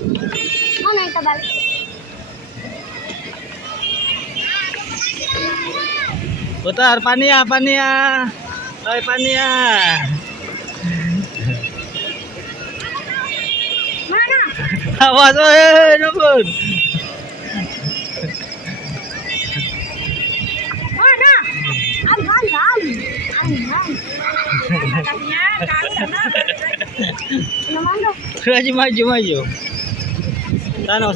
Mana yang tebal? Putar, Pania, Pania. Hai Pania. Mana? Awas, nubun. Mana? Am. Kakinya, mana? Maju. Sana.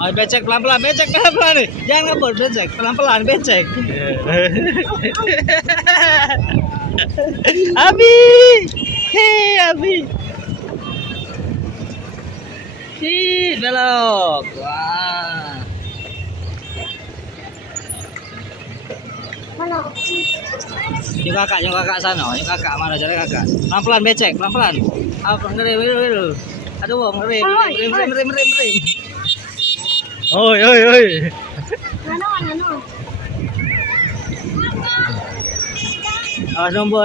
Ayo becek pelan-pelan nih. Jangan ngebut, becek pelan-pelan becek. Abi. Hei, Abi. Belok. Wah. Mana? Yung kakak sana, yung kakak mana cari kakak. Pelan-pelan becek, pelan-pelan. Ngerem. Aduh, ngerem. Oi. Mana? Awas nombor.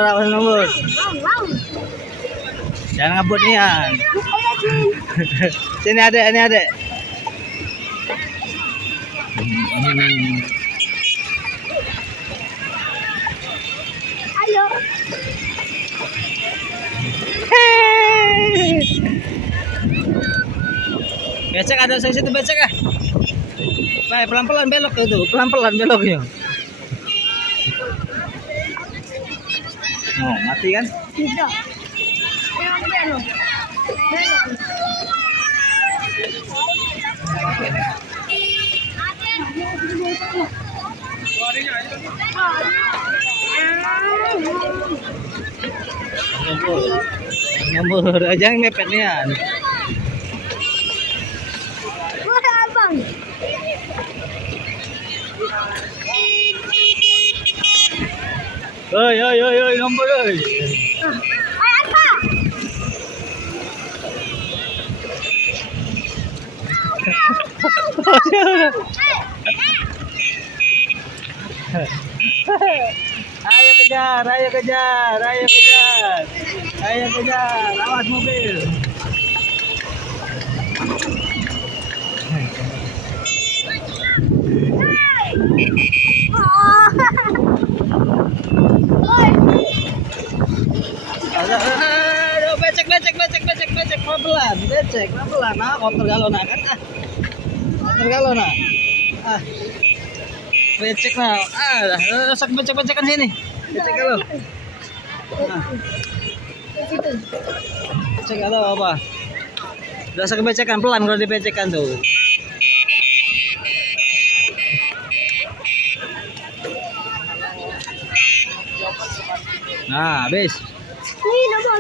Mau. Jangan ngebut nian. Sini adek, ini adek. Ayo. Becek ada di situ becek ah. Baik, pelan-pelan belok itu, pelan-pelan beloknya. Oh, mati kan? Tidak. Belok. Nombor aja yang mepet nian. Mana abang? Oi, nombor oi. Apa? Ayo kejar. Awas mobil. Aduh, becek pelan-pelan, pelan-pelan. Ah, kotor galon kan? Kotor galon ah. Becek nah. Rusak becek-becekan sini. Becek galon. Becek galon apa? Udah kebecekan pelan kalau dibecekan tuh. Nah, habis. Ini nomor